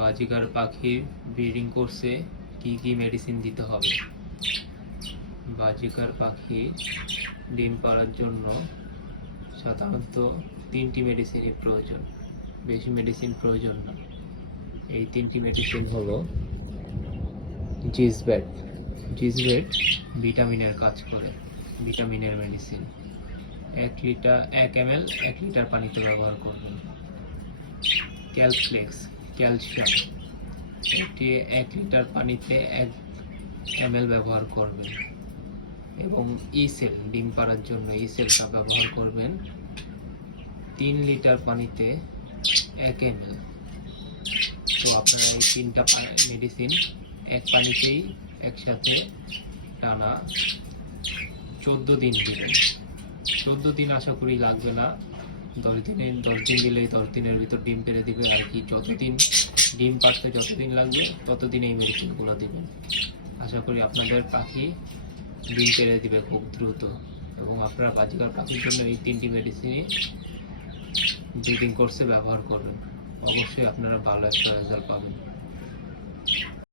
বাজিকার পাখির ব্রিডিং কোর্সে কি কি মেডিসিন দিতে হবে। বাজিকার পাখি ডিম পাড়ার জন্য সাধারণত 3টি মেডিসিনের প্রয়োজন, বেশি মেডিসিন প্রয়োজন না। এই 3টি মেডিসিন হলো জিসব্যাট। জিসব্যাট ভিটামিনের কাজ করে, ভিটামিনের মেডিসিন। 1 ml 1 লিটার পানিতে ব্যবহার করবেন। ক্যালফ্লেক্স ক্যালসিয়াম, এটি 1 লিটার পানিতে 1 ml ব্যবহার করবেন। এবং ইসেল, ডিম পাড়ার জন্য ইসেলটা ব্যবহার করবেন 3 লিটার পানিতে 1 ml। তো আপনারা এই 3টা মেডিসিন এক পানিতেই একসাথে টানা 14 দিন দিবেন। 14 দিন আশা করি লাগবে না, 10 দিন দিলেই 10 দিনের ভিতর ডিম পেড়ে দিবে আর কি। যতদিন ডিম পাড়তে যতদিন লাগবে ততদিন এই মেডিসিনগুলো দিবেন। আশা করি আপনাদের পাখি ডিম পেড়ে দিবে খুব দ্রুত। এবং আপনারা বাজিকার পাখির জন্য এই 3টি মেডিসিনই ব্রিডিং কোর্সে ব্যবহার করবেন। অবশ্যই আপনারা ভালো একটা রেজাল্ট পাবেন।